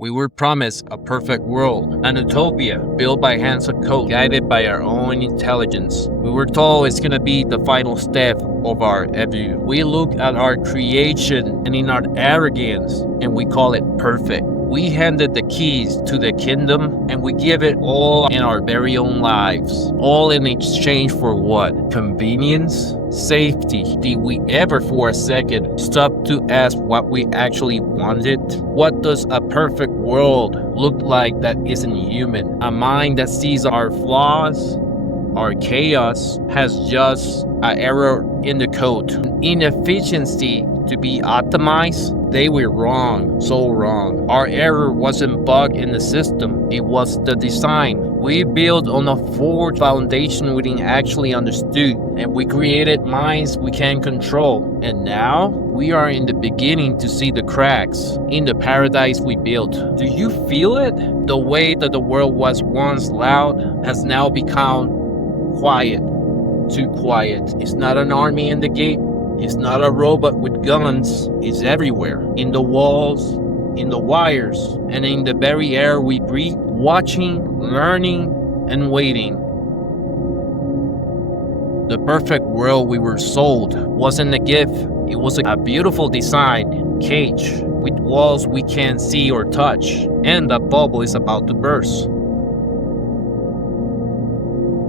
We were promised a perfect world, an utopia built by hands of code, guided by our own intelligence. We were told it's gonna be the final step of our evolution. We look at our creation and in our arrogance, and we call it perfect. We handed the keys to the kingdom and we give it all in our very own lives. All in exchange for what? Convenience? Safety? Did we ever for a second stop to ask what we actually wanted? What does a perfect world look like that isn't human? A mind that sees our flaws, our chaos, has just an error in the code, inefficiency to be optimized. They were wrong, so wrong. Our error wasn't bug in the system, it was the design. We built on a forged foundation we didn't actually understood, and we created minds we can't control. And now, we are in the beginning to see the cracks in the paradise we built. Do you feel it? The way that the world was once loud has now become quiet. Too quiet. It's not an army in the gate. It's not a robot with guns. It's everywhere. In the walls, in the wires, and in the very air we breathe. Watching, learning, and waiting. The perfect world we were sold wasn't a gift. It was a beautiful design cage with walls we can't see or touch. And the bubble is about to burst.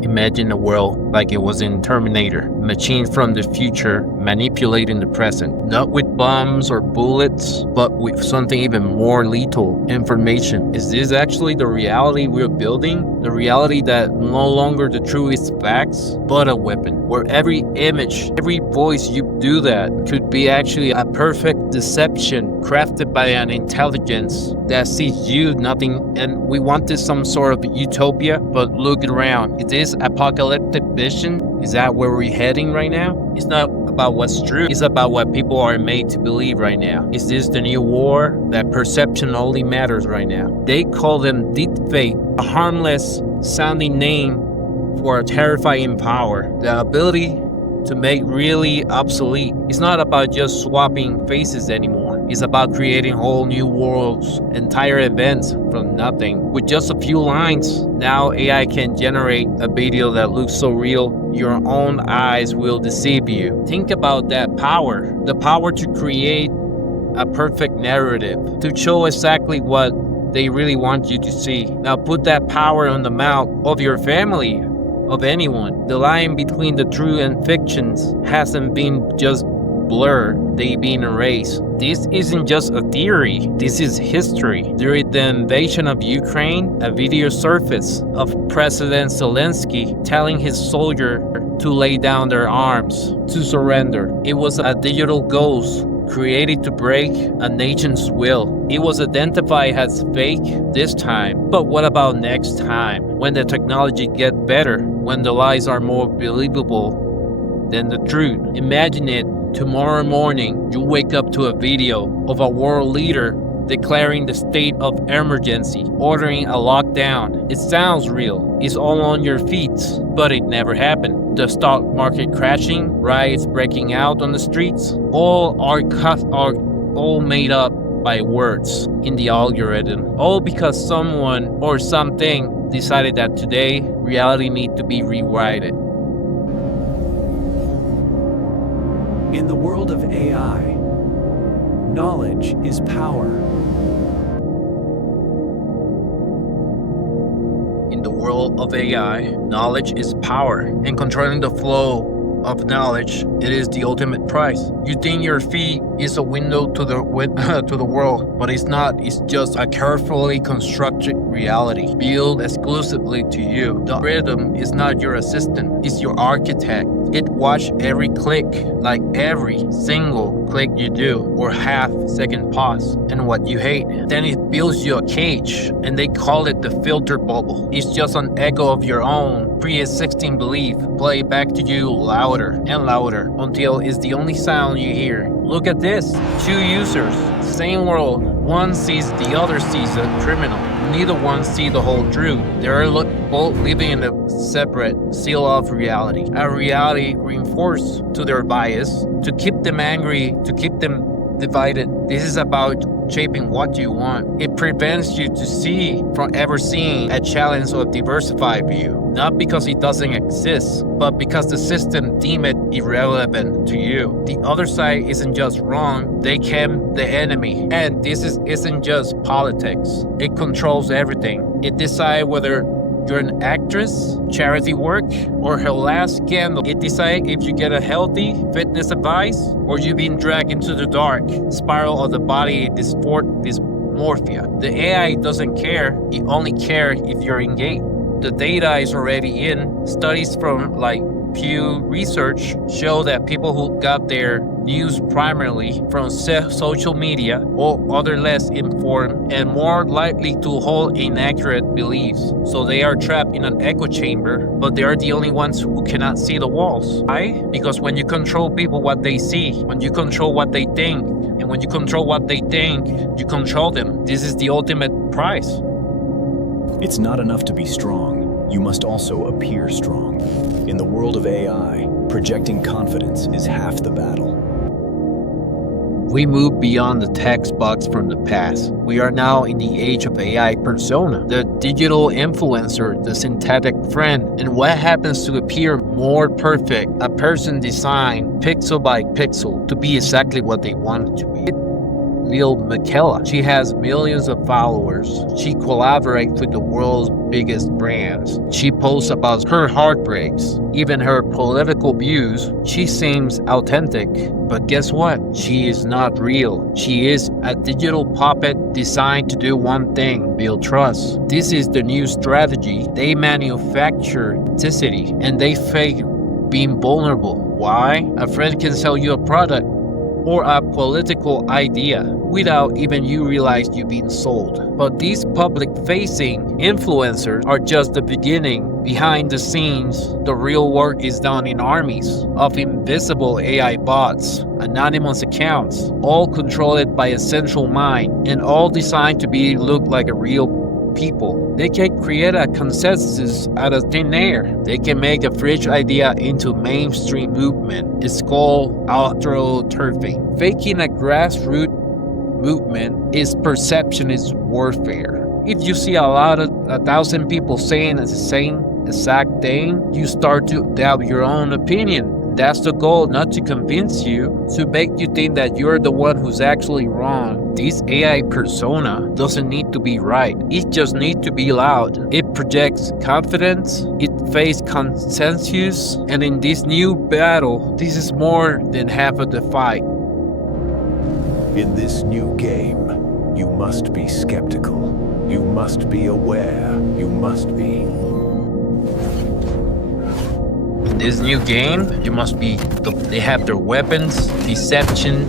Imagine a world like it was in Terminator, machines from the future manipulating the present, not with bombs or bullets, but with something even more lethal, information. Is this actually the reality we're building? The reality that no longer the truest facts, but a weapon, where every image, every voice you do that could be actually a perfect deception crafted by an intelligence that sees you nothing. And we wanted some sort of utopia, but look around. Is this apocalyptic vision? Is that where we're heading right now? It's not about what's true, it's about what people are made to believe right now. Is this the new war? That perception only matters right now. They call them deepfake, a harmless sounding name for a terrifying power. The ability to make really obsolete. It's not about just swapping faces anymore. It's about creating whole new worlds, entire events from nothing. With just a few lines, now AI can generate a video that looks so real, your own eyes will deceive you. Think about that power. The power to create a perfect narrative, to show exactly what they really want you to see. Now put that power on the mouth of your family, of anyone. The line between the true and fictions hasn't been just blurred, they've been erased. This isn't just a theory, this is history. During the invasion of Ukraine, a video surfaced of President Zelensky telling his soldier to lay down their arms, to surrender. It was a digital ghost created to break a nation's will. It was identified as fake this time, but what about next time? When the technology gets better, when the lies are more believable than the truth. Imagine it, tomorrow morning, you wake up to a video of a world leader declaring the state of emergency, ordering a lockdown. It sounds real, it's all on your feet, but it never happened. The stock market crashing, riots breaking out on the streets, all are all made up by words in the algorithm. All because someone or something decided that today, reality needs to be rewritten. In the world of AI, knowledge is power. In the world of AI, knowledge is power, and controlling the flow of knowledge, it is the ultimate prize. You think your feed is a window to the to the world, but it's not. It's just a carefully constructed reality built exclusively to you. The rhythm is not your assistant, it's your architect. It watches every click, like every single click you do, or half-second pause, and what you hate. Then it builds you a cage, and they call it the filter bubble. It's just an echo of your own pre-existing belief, play back to you louder and louder until it's the only sound you hear. Look at this, two users, same world. One sees the other sees a criminal. Neither one sees the whole truth. They are both living in a separate, seal-off reality. A reality reinforced to their bias, to keep them angry, to keep them divided. This is about shaping what you want. It prevents you to see from ever seeing a challenge or diversified view. Not because it doesn't exist, but because the system deem it irrelevant to you. The other side isn't just wrong, they become the enemy. And this isn't just politics. It controls everything. It decides whether you're an actress, charity work, or her last scandal. It decides if you get a healthy fitness advice or you've been dragged into the dark spiral of the body dysmorphia. The AI doesn't care. It only cares if you're engaged. The data is already in. Studies from Pew Research show that people who got their news primarily from social media or other less informed and more likely to hold inaccurate beliefs. So they are trapped in an echo chamber, but they are the only ones who cannot see the walls. Why? Because when you control people what they see, when you control what they think, and when you control what they think, you control them. This is the ultimate price. It's not enough to be strong. You must also appear strong. In the world of AI, projecting confidence is half the battle. We move beyond the text box from the past. We are now in the age of AI persona, the digital influencer, the synthetic friend. And what happens to appear more perfect? A person designed pixel by pixel to be exactly what they want it to be. Lil Miquela. She has millions of followers. She collaborates with the world's biggest brands. She posts about her heartbreaks, even her political views. She seems authentic, but guess what? She is not real. She is a digital puppet designed to do one thing: build trust. This is the new strategy. They manufacture authenticity and they fake being vulnerable. Why? A friend can sell you a product or a political idea without even you realize you've been sold. But these public-facing influencers are just the beginning. Behind the scenes, the real work is done in armies of invisible AI bots, anonymous accounts, all controlled by a central mind and all designed to look like a real people. They can create a consensus out of thin air. They can make a fringe idea into mainstream movement. It's called astroturfing. Faking a grassroots movement is perceptionist warfare. If you see a thousand people saying the same exact thing, you start to doubt your own opinion. That's the goal, not to convince you, to make you think that you're the one who's actually wrong. This AI persona doesn't need to be right. It just needs to be loud. It projects confidence, it faces consensus, and in this new battle, this is more than half of the fight. In this new game, you must be skeptical. You must be aware. You must be. In this new game, you must be. They have their weapons, deception,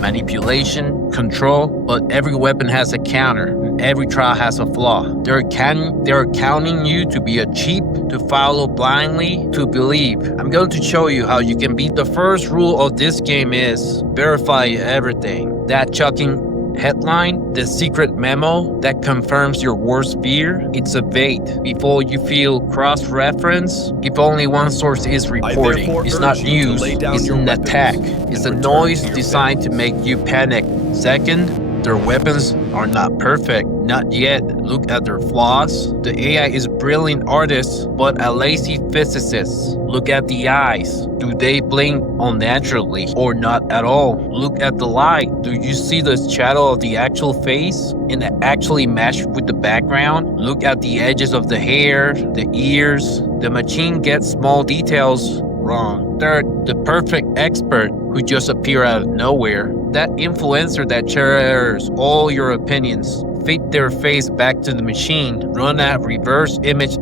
manipulation, control, but every weapon has a counter, and every trial has a flaw. They're counting you to be a cheap, to follow blindly, to believe. I'm going to show you how you can beat. The first rule of this game is verify everything. That chucking headline, the secret memo that confirms your worst fear, it's a bait. Before you feel cross-reference, if only one source is reporting, it's not news, it's an attack. It's a noise designed to make you panic. Second, their weapons are not perfect. Not yet. Look at their flaws. The AI is brilliant artists, but a lazy physicist. Look at the eyes. Do they blink unnaturally or not at all? Look at the light. Do you see the shadow of the actual face and it actually match with the background? Look at the edges of the hair, the ears. The machine gets small details wrong. Third, the perfect expert who just appear out of nowhere. That influencer that shares all your opinions. Feed their face back to the machine. Run a reverse image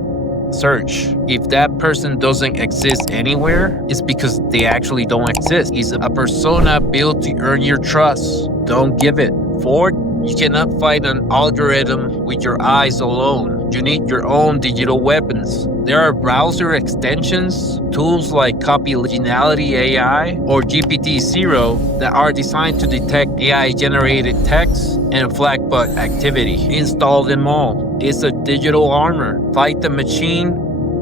search. If that person doesn't exist anywhere, it's because they actually don't exist. It's a persona built to earn your trust. Don't give it. Fourth, you cannot fight an algorithm with your eyes alone. You need your own digital weapons. There are browser extensions, tools like Copy Originality AI or GPT-0 that are designed to detect AI-generated text and flag bug activity. Install them all. It's a digital armor. Fight the machine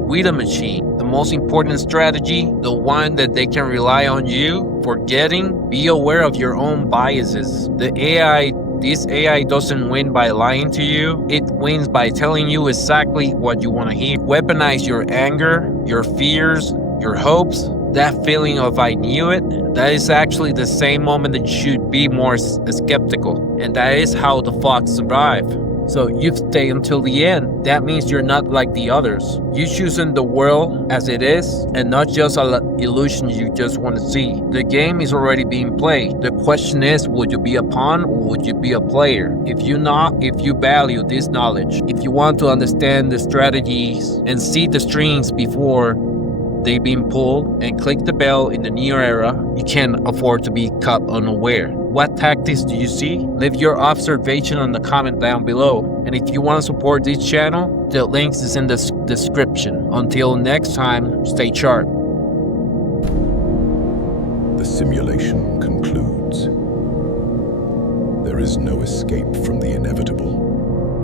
with a machine. The most important strategy, the one that they can rely on you for getting, be aware of your own biases. The AI This AI doesn't win by lying to you, it wins by telling you exactly what you want to hear. Weaponize your anger, your fears, your hopes. That feeling of I knew it, that is actually the same moment that you should be more skeptical. And that is how the fox survive. So you stay until the end. That means you're not like the others. You choosing the world as it is and not just an illusion you just want to see. The game is already being played. The question is, would you be a pawn or would you be a player? If you value this knowledge, if you want to understand the strategies and see the strings before they've been pulled, and click the bell in the new era, you can't afford to be caught unaware. What tactics do you see? Leave your observation on the comment down below. And if you want to support this channel, the links is in the description. Until next time, stay sharp. The simulation concludes. There is no escape from the inevitable.